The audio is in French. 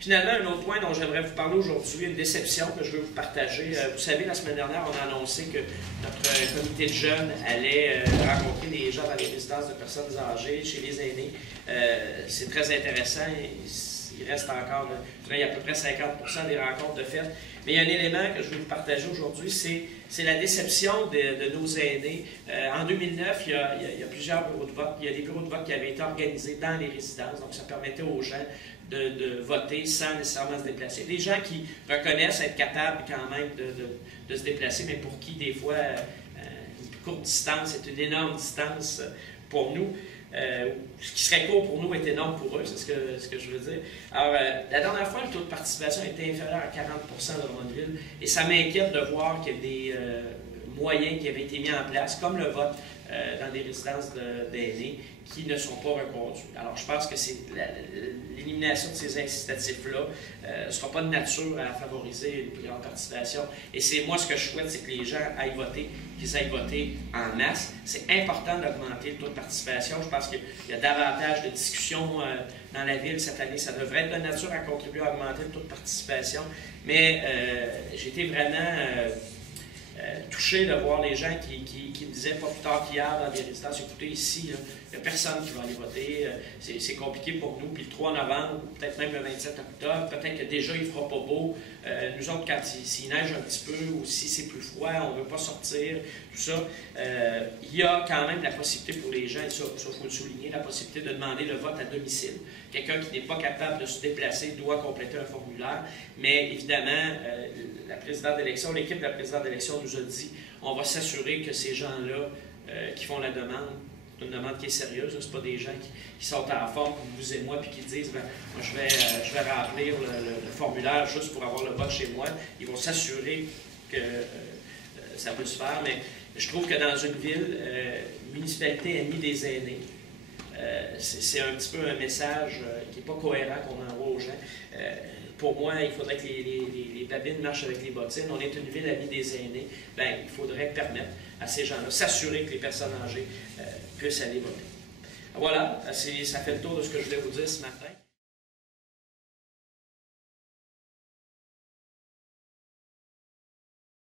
Finalement, un autre point dont j'aimerais vous parler aujourd'hui, une déception que je veux vous partager. Vous savez, la semaine dernière, on a annoncé que notre comité de jeunes allait rencontrer des gens dans les résidences de personnes âgées, chez les aînés. C'est très intéressant. Il reste encore, il y a à peu près 50% des rencontres de fait. Mais il y a un élément que je veux vous partager aujourd'hui, c'est la déception de nos aînés. En 2009, il y a plusieurs bureaux de vote. Il y a des bureaux de vote qui avaient été organisés dans les résidences, donc ça permettait aux gens de voter sans nécessairement se déplacer. Des gens qui reconnaissent être capables quand même de se déplacer, mais pour qui, des fois, une courte distance est une énorme distance pour nous. Ce qui serait court pour nous est énorme pour eux, c'est ce que je veux dire. Alors, la dernière fois, le taux de participation était inférieur à 40% de Drummondville, et ça m'inquiète de voir qu'il y a des moyens qui avaient été mis en place, comme le vote dans des résidences d'aînés, qui ne sont pas reconduits. Alors, je pense que l'élimination de ces incitatifs-là ne sera pas de nature à favoriser une plus grande participation. Et c'est moi, ce que je souhaite, c'est que les gens aillent voter, qu'ils aillent voter en masse. C'est important d'augmenter le taux de participation. Je pense qu'il y a davantage de discussions dans la ville cette année. Ça devrait être de nature à contribuer à augmenter le taux de participation. Mais j'ai été vraiment touché de voir les gens qui me disaient pas plus tard qu'hier dans des résidences, écoutez, ici, il n'y a personne qui va aller voter, c'est compliqué pour nous, puis le 3 novembre, peut-être même le 27 octobre, peut-être que déjà il ne fera pas beau, nous autres, quand s'il neige un petit peu, ou si c'est plus froid, on ne veut pas sortir, tout ça, il y a quand même la possibilité pour les gens, et ça, il faut le souligner, la possibilité de demander le vote à domicile. Quelqu'un qui n'est pas capable de se déplacer doit compléter un formulaire, mais évidemment, la présidente d'élection, l'équipe de la présidente d'élection nous a dit, on va s'assurer que ces gens-là qui font la demande, c'est une demande qui est sérieuse, ce pas des gens qui sont en forme, comme vous et moi, puis qui disent, ben, moi, je vais remplir le formulaire juste pour avoir le vote chez moi. Ils vont s'assurer que ça peut se faire, mais je trouve que dans une ville, municipalité amie des aînés, c'est un petit peu un message qui n'est pas cohérent qu'on envoie aux gens. Pour moi, il faudrait que les babines marchent avec les bottines. On est une ville amie des aînés. Bien, il faudrait permettre à ces gens-là, s'assurer que les personnes âgées puissent aller voter. Voilà, ça fait le tour de ce que je voulais vous dire ce matin.